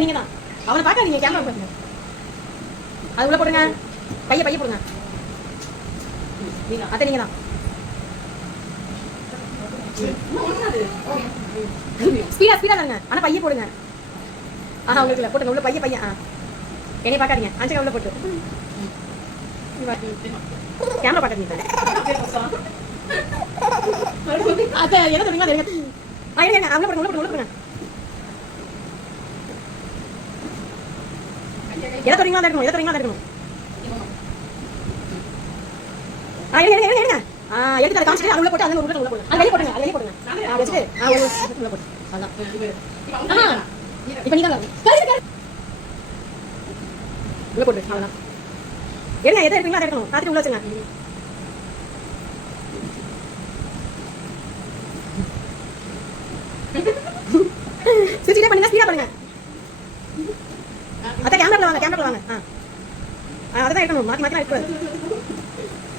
நீங்க தான் அவனை பார்க்காதீங்க, கேமரா பாருங்க. அது உள்ள போடுங்க, பைய போடுங்க. அத்தை நீங்க தான் ஸ்பீடா தாங்க. ஆனா பைய போடுங்க. உங்களுக்கு இல்ல, போட்டுங்க உள்ள பைய. என்னைய பார்க்காதீங்க, அஞ்சு உள்ள போட்டு கேமரா பார்க்காதீங்க. அத்தை என்ன சொல்றீங்க? அங்க போடுங்க. எதை தொடங்கலாம் இருக்கணும், எடுத்து அதை காமிச்சிட்டு அது உள்ள போட்டு அது உள்ள போடுங்க. அது வெளியே போடுங்க, வச்சுட்டு உள்ள போட்டு அதான். இப்போ நீ தான் உள்ள போட்டு அவ்வளோதான். எதை எடுப்பீங்களோ அதை எடுக்கணும். பார்த்துட்டு உள்ள வச்சுங்க. சிரிச்சிட்டே பண்ணுங்க, ஸ்பீடா பண்ணுங்க. அதான் கேமரால வாங்க. அதான் எடுக்கணும், மாத்தி எடுக்கக்கூடாது.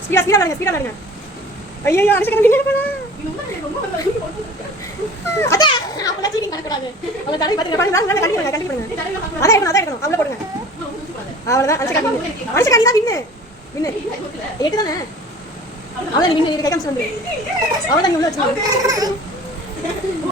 ஸ்பீடா வருங்க. ஐயோ அனுஷகா நீங்க போடா. அத அப்பலாம் சீட்டிங் பண்ண கூடாது. அவங்க தலை பாத்து பாருங்க, கட்டி பண்ணுங்க. அத எடுக்கணும். அவ்வளவு போடுங்க. அவ்வளவுதான். அனுஷகா நீ தான் வின்னு. 8 தானே. அவ்வளவுதான், நீ வின்னு. கை காமிச்சு வந்து. அவ்வளவுதான், நீ உள்ள வச்சுங்க.